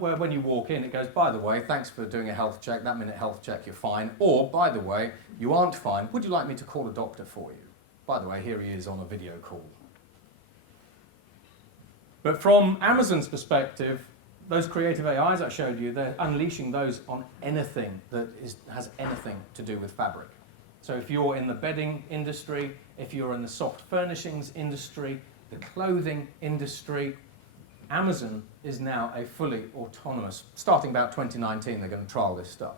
where when you walk in, it goes, by the way, thanks for doing a health check, that minute health check, you're fine. Or, by the way, you aren't fine, would you like me to call a doctor for you? By the way, here he is on a video call. But from Amazon's perspective, those creative AIs I showed you, they're unleashing those on anything that has anything to do with fabric. So if you're in the bedding industry, if you're in the soft furnishings industry, the clothing industry, Amazon is now a fully autonomous, starting about 2019, they're going to trial this stuff.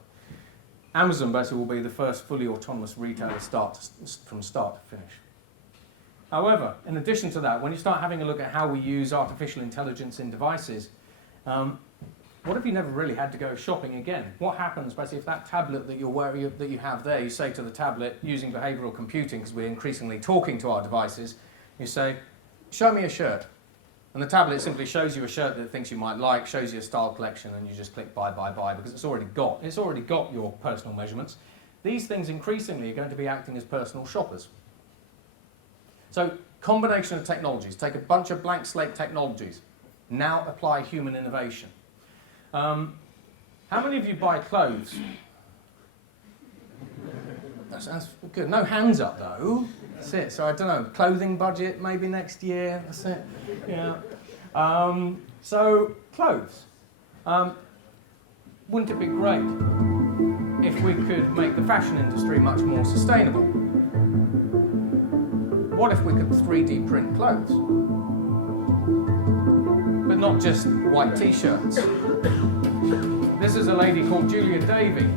Amazon basically will be the first fully autonomous retailer from start to finish. However, in addition to that, when you start having a look at how we use artificial intelligence in devices, what if you never really had to go shopping again? What happens basically if that tablet that you have there, you say to the tablet, using behavioral computing, because we're increasingly talking to our devices, you say, show me a shirt. And the tablet simply shows you a shirt that it thinks you might like, shows you a style collection, and you just click buy, buy, buy, because it's already got your personal measurements. These things increasingly are going to be acting as personal shoppers. So, combination of technologies. Take a bunch of blank slate technologies. Now apply human innovation. How many of you buy clothes? That sounds good. No hands up though. That's it. So I don't know. Clothing budget maybe next year. That's it. Yeah. So clothes. Wouldn't it be great if we could make the fashion industry much more sustainable? What if we could 3D print clothes? But not just white t-shirts. This is a lady called Julia Davey.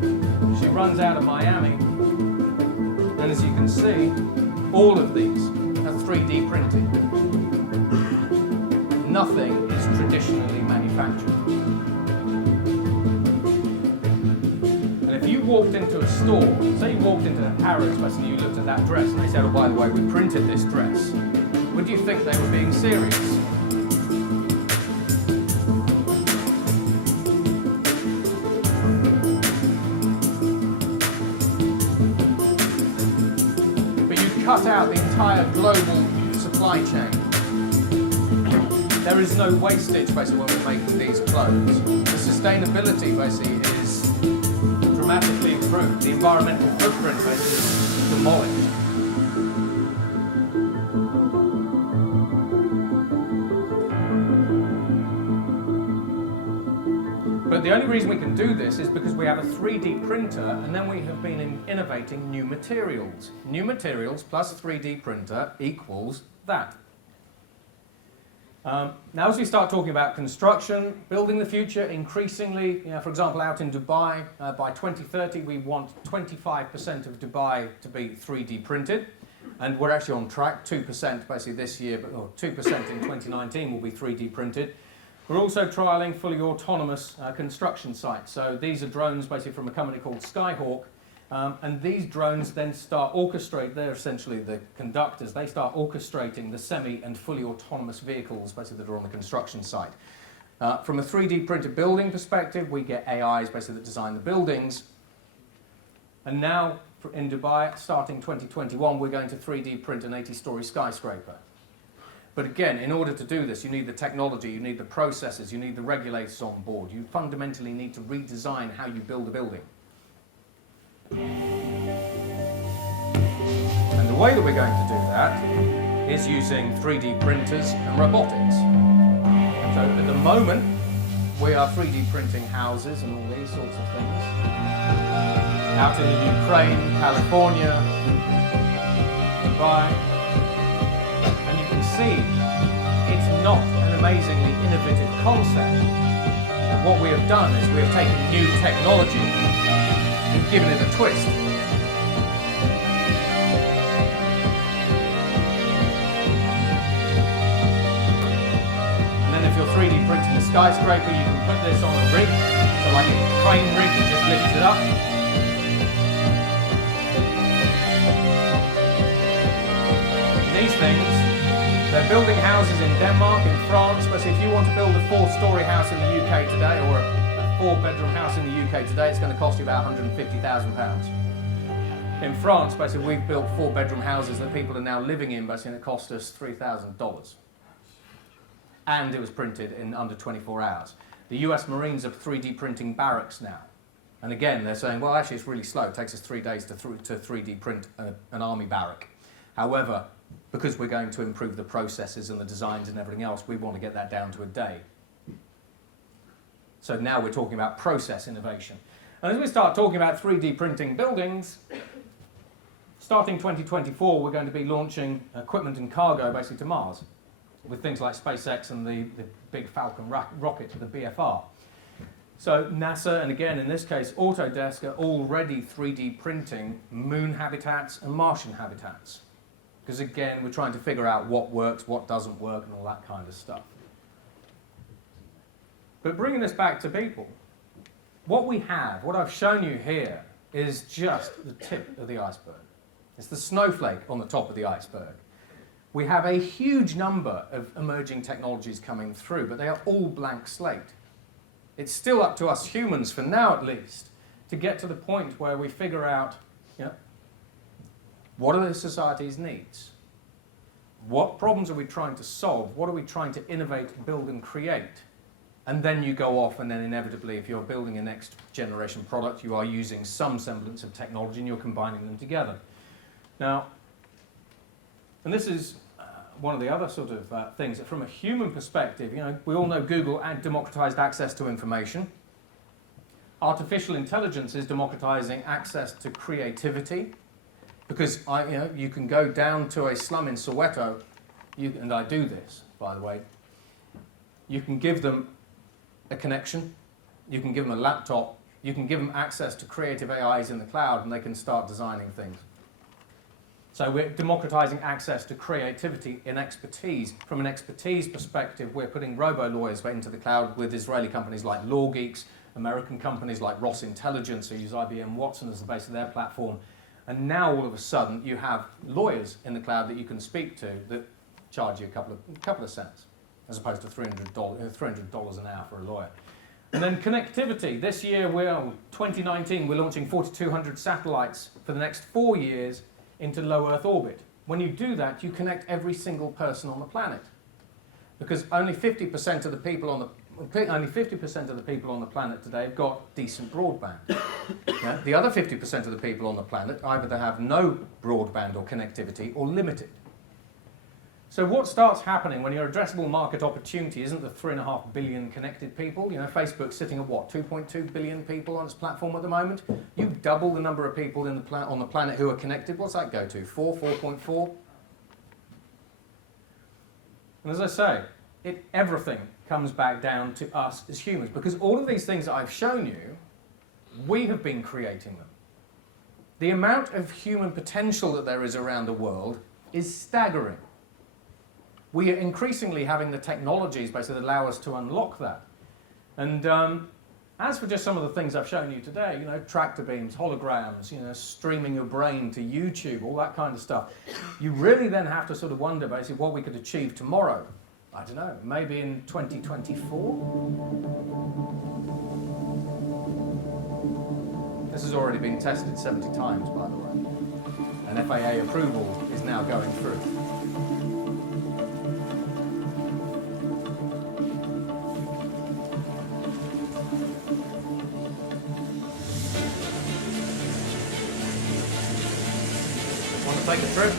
She runs out of Miami. And as you can see, all of these are 3D printed. Nothing is traditionally manufactured. And if you walked into a store, say you walked into Harrods, basically you looked at that dress and they said, oh, by the way, we printed this dress, would you think they were being serious? Cut out the entire global supply chain. There is no wastage basically when we're making these clothes. The sustainability basically is dramatically improved. The environmental footprint basically is demolished. But the only reason we can do this is because we have a 3D printer and then we have been innovating new materials. New materials plus a 3D printer equals that. Now as we start talking about construction, building the future, increasingly, for example out in Dubai, by 2030 we want 25% of Dubai to be 3D printed. And we're actually on track, 2% basically this year, or 2% in 2019 will be 3D printed. We're also trialling fully autonomous construction sites. So these are drones basically from a company called Skyhawk. And these drones then start orchestrate, they're essentially the conductors, they start orchestrating the semi and fully autonomous vehicles basically that are on the construction site. From a 3D printed building perspective, we get AIs basically that design the buildings. And now in Dubai, starting 2021, we're going to 3D print an 80-story skyscraper. But again, in order to do this, you need the technology, you need the processes, you need the regulators on board. You fundamentally need to redesign how you build a building. And the way that we're going to do that is using 3D printers and robotics. So at the moment, we are 3D printing houses and all these sorts of things. Out in Ukraine, California, Dubai. And you can see it's not an amazingly innovative concept. What we have done is we have taken new technology and given it a twist. And then if you're 3D printing a skyscraper, you can put this on a rig, so like a crane rig that just lifts it up. These things, they're building houses in Denmark, in France, but if you want to build a 4-story house in the UK today, or a 4-bedroom house in the UK today, it's going to cost you about £150,000. In France, basically, we've built 4-bedroom houses that people are now living in, basically, and it cost us $3,000. And it was printed in under 24 hours. The US Marines are 3D printing barracks now. And again, they're saying, well, actually, it's really slow. It takes us 3 days to 3D print an army barrack. However, because we're going to improve the processes and the designs and everything else, we want to get that down to a day. So now we're talking about process innovation. And as we start talking about 3D printing buildings, starting 2024, we're going to be launching equipment and cargo basically to Mars with things like SpaceX and the big Falcon rocket, the BFR. So NASA, and again in this case Autodesk, are already 3D printing moon habitats and Martian habitats. Because again, we're trying to figure out what works, what doesn't work, and all that kind of stuff. But bringing this back to people, what we have, what I've shown you here, is just the tip of the iceberg. It's the snowflake on the top of the iceberg. We have a huge number of emerging technologies coming through, but they are all blank slate. It's still up to us humans, for now at least, to get to the point where we figure out, what are the society's needs? What problems are we trying to solve? What are we trying to innovate, build, and create? And then you go off, and then inevitably, if you're building a next generation product, you are using some semblance of technology and you're combining them together. Now, and this is one of the other sort of things that from a human perspective, we all know Google democratized access to information. Artificial intelligence is democratizing access to creativity. Because you can go down to a slum in Soweto, and I do this, by the way. You can give them a connection, you can give them a laptop, you can give them access to creative AIs in the cloud, and they can start designing things. So we're democratizing access to creativity and expertise. From an expertise perspective, we're putting robo-lawyers into the cloud with Israeli companies like LawGeeks, American companies like Ross Intelligence, who use IBM Watson as the base of their platform. And now all of a sudden you have lawyers in the cloud that you can speak to that charge you a couple of cents, as opposed to $300 an hour for a lawyer. And then connectivity. This year, 2019, we're launching 4,200 satellites for the next 4 years into low Earth orbit. When you do that, you connect every single person on the planet, because only 50% of the people on the planet today have got decent broadband. The other 50% of the people on the planet either have no broadband or connectivity or limited. So what starts happening when your addressable market opportunity isn't the 3.5 billion connected people? Facebook's sitting at what, 2.2 billion people on its platform at the moment? You double the number of people on the planet who are connected. What's that go to? 4.4? And as I say, everything comes back down to us as humans, because all of these things that I've shown you, we have been creating them. The amount of human potential that there is around the world is staggering. we are increasingly having the technologies basically that allow us to unlock that. And as for just some of the things I've shown you today, you know, tractor beams, holograms, you know, streaming your brain to YouTube, all that kind of stuff, you really then have to sort of wonder basically what we could achieve tomorrow. I don't know, maybe in 2024? This has already been tested 70 times, by the way. And FAA approval is now going through. Want to take a trip?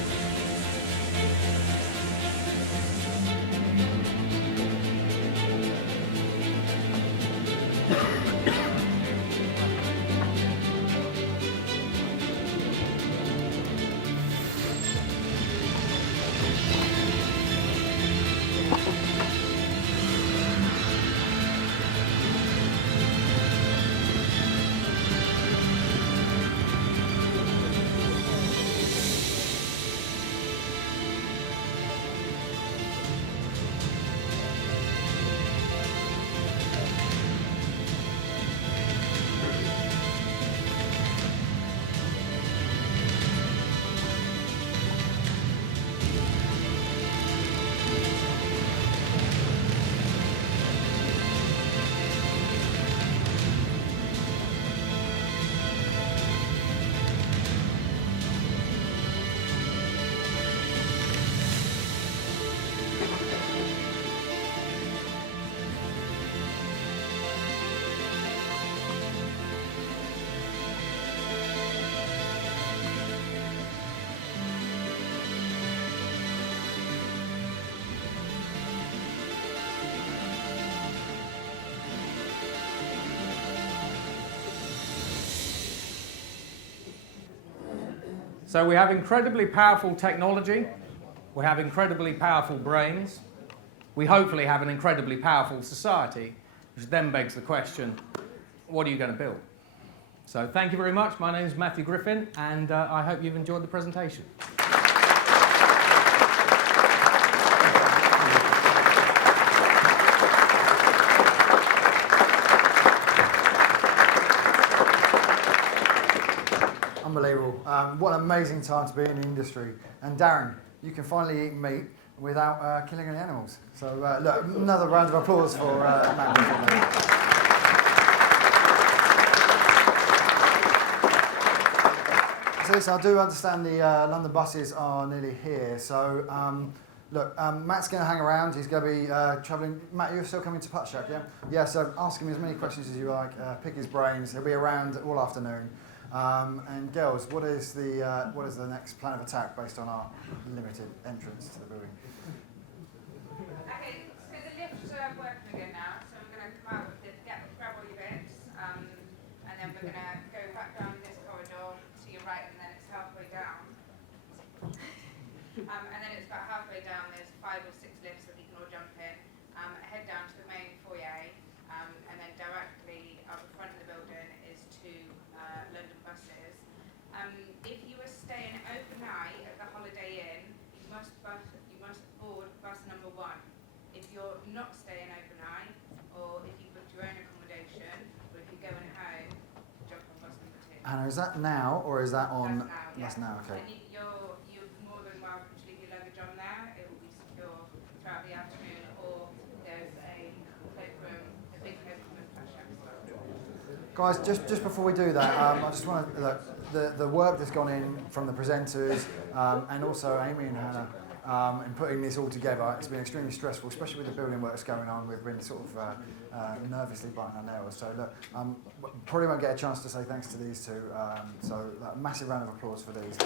So we have incredibly powerful technology, we have incredibly powerful brains, we hopefully have an incredibly powerful society, which then begs the question, what are you going to build? So thank you very much. My name is Matthew Griffin, and I hope you've enjoyed the presentation. Unbelievable. What an amazing time to be in the industry. And Darren, you can finally eat meat without killing any animals. So look, another round of applause for Matt. So listen, I do understand the London buses are nearly here. So look, Matt's going to hang around. He's going to be travelling. Matt, you're still coming to Putt Shack, yeah? Yeah, so ask him as many questions as you like. Pick his brains. He'll be around all afternoon. And girls, what is the next plan of attack based on our limited entrance to the building? Okay, so the lifts are working again now, so I'm going to come out with the grab all your bits, and then we're going to go back down this corridor to your right, and then it's halfway down. And then it's about halfway down, there's 5 or 6 lifts that you can all jump in. Head down to the main foyer, and then directly up the front of the building is 2 London buses. If you were staying overnight at the Holiday Inn, you must board bus number 1. If you're not staying overnight, or if you booked your own accommodation, or if you're going home, jump on bus number 2. Hannah, is that now or is that on? That's now, yeah. That's now, okay. And you're more than welcome to leave your luggage on there. It will be secure throughout the afternoon, or there's a cloakroom, a big cloakroom at Putt Shack as well. Guys, just before we do that, I just want to look, the work that's gone in from the presenters and also Amy and Hannah in putting this all together. It's been extremely stressful, especially with the building works going on. We've been sort of nervously biting our nails. So look, probably won't get a chance to say thanks to these two. So a massive round of applause for these.